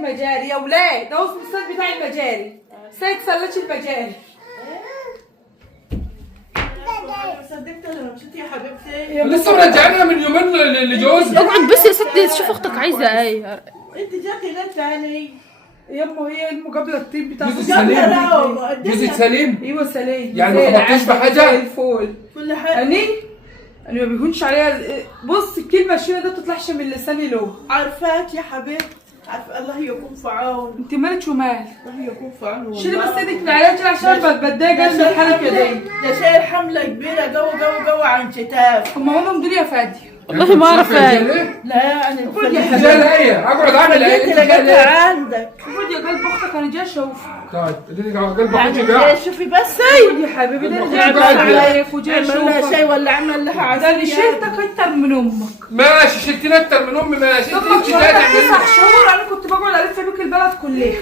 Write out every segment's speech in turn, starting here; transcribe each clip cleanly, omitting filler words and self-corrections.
سيد مجاري يا ولاد، ده اسم السيد بتاع المجاري، سيد سلاش المجاري. صدقت ولا مشيتي يا حبيبتي؟ لسه مرجعينها من يومين لجوزها. اقعد بس يا ستي شوف اختك عايزه ايه. انت جاتي ليه تاني؟ يما هي المقابله الطيب بتاع جوزك سليم؟ جوزك سليم؟ ايوه سليم. يعني ما خبطتيش بحاجه؟ زي الفول. كل حاجه أنا ما بيهونش عليها. بص الكلمه الشينه ده ما تطلعش من لساني له. عارفاك يا حبيبتي، عارفه. الله يكون في عون. انت مالك ومال؟ الله يكون في عون. شيلي بس ايدك من عليها عشان بتضايق قلب الحركه دي. ده شايل حمله كبيره جوا عن شتاف. هم الدنيا فاديه. والله ما اعرف ايه. لا انا خد يا انت جايه ايه؟ اقعد اعمل ايه؟ انت لقيتها عندك. خد يا قلب اختك انا جاي اشوف. طيب اديني قلب اخوك يعني بقى. شوفي بس خد يا حبيبي ده خد جاي بقى عليك وجاي عمل لها اشوفك. شيء ولا عمل لها ده اللي عسل. شلتك اكتر من امك. ماشي شلتني اكتر من امي. ماشي انت امك انت جايه شهرها تعملي 9 شهور انا كنت بقعد الف بيك البلد كلها.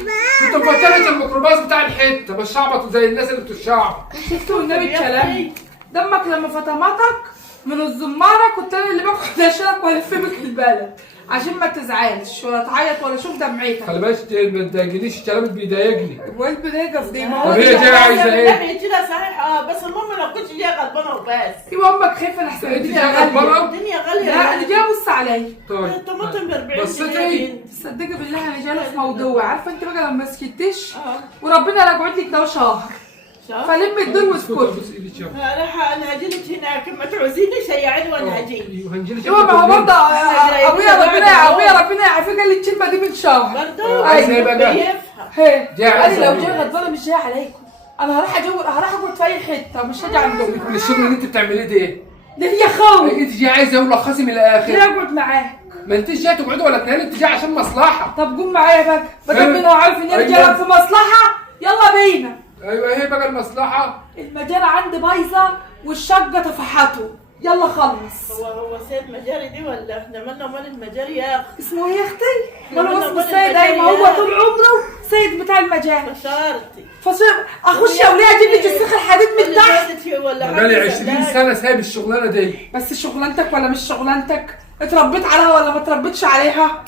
كنت مفكرة الميكروباص بتاع الحته بس شعبط زي الناس اللي بتشعبط. شفتوا النبي الكلام دمك لما فطمتك من الزماره كنت انا اللي باخد اشيلك والف بيك البلد عشان ما تزعلش ولا تعيط ولا اشوف دمعتك. خلي بالك ما تضايقنيش، الكلام اللي بيضايقني. والقلب ده قصدي ما طب هو هي جايه عايزه ايه؟ النبي كده صحيح. بس المهم لو كنت جايه غلبانه وبس. ايوه امك خايفه لحسن انت الدنيا جايه غاليه. غلبانه؟ الدنيا غاليه. لا انا جايه ابص عليا. طيب الطماطم ب 40 بصيتي؟ جنيه. صدقي بالله انا جايه في موضوع. عارفه انت بقى لما ما سكتش اه وربنا رجعت لك ده شهر فلم الدور واسكت. بص ايدي شوف. انا هجيلك هناك ما تعوزيني شيعيني وانا هجي. ايوه هنجيلك. ايوه ما هو برضه ابويا ربنا يعافيك قال لي الكلمه دي من شهر. برضه عايز ايه بقى؟ بيفهم. هي دي عايزة انا لو ايه؟ جاي غضبانه مش جايه عليكم. انا هروح اقعد في اي حته مش هاجي عندكم. من الشغل اللي انت بتعمليه ده ايه؟ ده هي خوي انت جايه عايزه ملخصي من الاخر. جاي اقعد معاك. ما انتش جايه تقعدي ولا تنامي، انت جايه عشان مصلحه. طب قوم معايا بقى بدل ما هو عارف ان انا أيوة. جايه في مصلحه. يلا بينا. ايوه ايه بقى المصلحه؟ المجال عندي بايظه والشقه تفحته. يلا خلص. هو سيد مجاري دي ولا احنا مالنا ومال المجاري يا اخي؟ اسمه ايه يا اختي؟ ما مالنا هو اسمه ومال السيد ايمن. هو المجال. طول عمره سيد بتاع المجال. فشارتي اخش يا وليه اجيب لك السيخ الحديد من تحت. ولا بقالي 20 سنه سايب الشغلانه دي. بس شغلانتك ولا مش شغلانتك؟ اتربيت عليها ولا ما اتربيتش عليها؟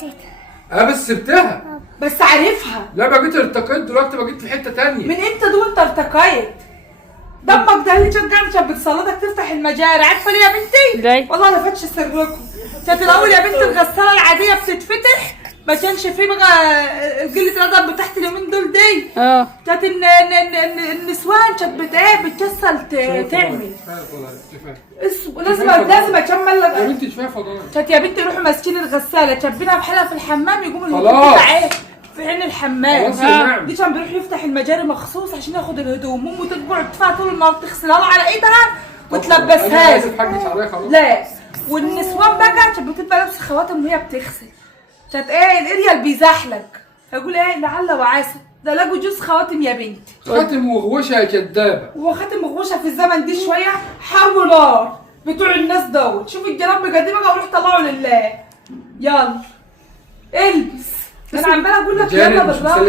اه بس سبتها. بس عارفها. لا بقيت ارتقيت دلوقتي، بقيت في حته تانية. من امتى دول انت ارتقيت؟ دمك ده اللي شجعني عشان بتصلتك تفتح المجاري. عارفه ليه يا بنتي؟ ليه؟ والله انا فاتش سركم. كانت الاول يا بنتي الغساله العاديه بتتفتح ما كانش فيه بقى قله الادب بتاعت اليومين دول دي. كانت النسوان كانت بتكسل تعمل. لازم اكمل لك. يا بنتي شويه فضايح. كانت يا بنتي يروحوا ماسكين الغساله كاتبينها بحالها في الحمام يقوموا خلاص. في عين الحمام. خلاص يا نعم. دي كان بيروح يفتح المجاري مخصوص عشان ياخد الهدوم. امه تقعد تدفع طول النهار تغسلها له على ايدها وتلبسها له. حاجه شعريه خلاص. لا والنسوان بقى كانت بتبقى لابسه خواتم وهي بتغسل. كانت ايه الاريا اللي بيزحلق يقول ايه لعل وعسى ده لقوا جوز خواتم يا بنتي. خاتم وغوشه يا كدابه. هو خاتم مغوشه في الزمن دي شويه حول نار بتوع الناس دول. شوف الجراب بجد بقى وروح طلعوا لله. يلا البس. انا عماله اقول لك يلا بالراحه.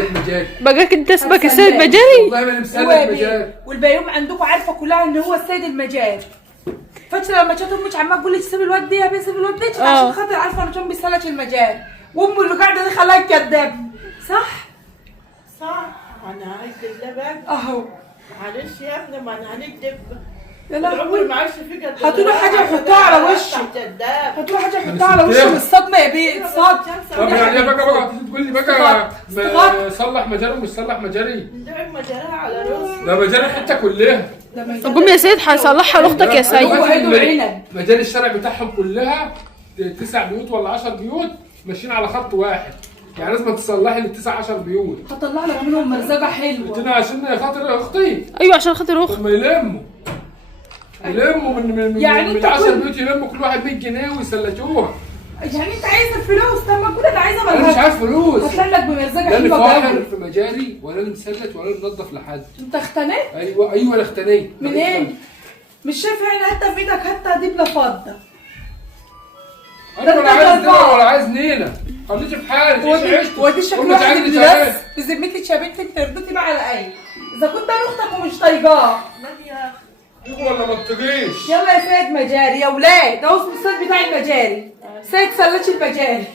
بقاك انت اسمك السيد مجاري؟ والله ما انا مسلك مجاري. والبيوم عندكم عارفه كلها ان هو السيد المجاري. فاكره لما كانت امك عماله تقول لي سيب الواد دي يا بيه سيب الواد دي عشان خاطر عارفه انه كان بيسلك المجاري. وامه اللي قاعده دي خلاها كداب. صح؟ انا هكدب لبن اهو. معلش يا ابني ما انا هنكدب. يلا عمري ما عشت فيك قد هاتوا له حاجه يحطها على وشه. هاتوا له حاجه يحطها على وشه من الصدمه يا بيه اتصاب. طب يعني ايه بقى تقول لي بقى صلح مجاري ومش صلح مجاري؟ ندعي مجاريها على راسي. ده مجاري الحته كلها. قوم يا سيد هيصلحها لاختك يا سيد. هو هيدو عنب. مجاري الشارع بتاعهم كلها 9 بيوت ولا 10 بيوت ماشيين على خط واحد. يعني لازم تصلحي ال 9 10 بيوت. هطلع لك منهم مرزقه حلوه. قلت لها عشان خاطر اختي. ايوه عشان خاطر اختي. طب ما يلموا من يعني من 10 بيوت يلموا كل واحد 100 جنيه ويسلجوها. يعني انت عايز الفلوس؟ طب ما كل انا عايزه انا مش عايز فلوس. هطلع لك بمرزقه لا حلوه فاحر قوي. في مجاري ولا مسلج ولا منظف لحد. انت اختنيت؟ ايوه انا اختنيت. منين؟ مش شايف يعني حتى في ايدك حتى دي بلا فضه. انا ولا عايز نيله ولا عايز نيله. خليكي في حالك. ودي شكل واحد ابن بس بذمتك يا بنتي انت رضيتي بقى على ايه؟ اذا كنت انا اختك ومش طايقاه. ولا ما تجيش. يلا يا سيد مجاري يا ولاد، ده اسم السيد بتاع المجاري. سيد سلاش المجاري.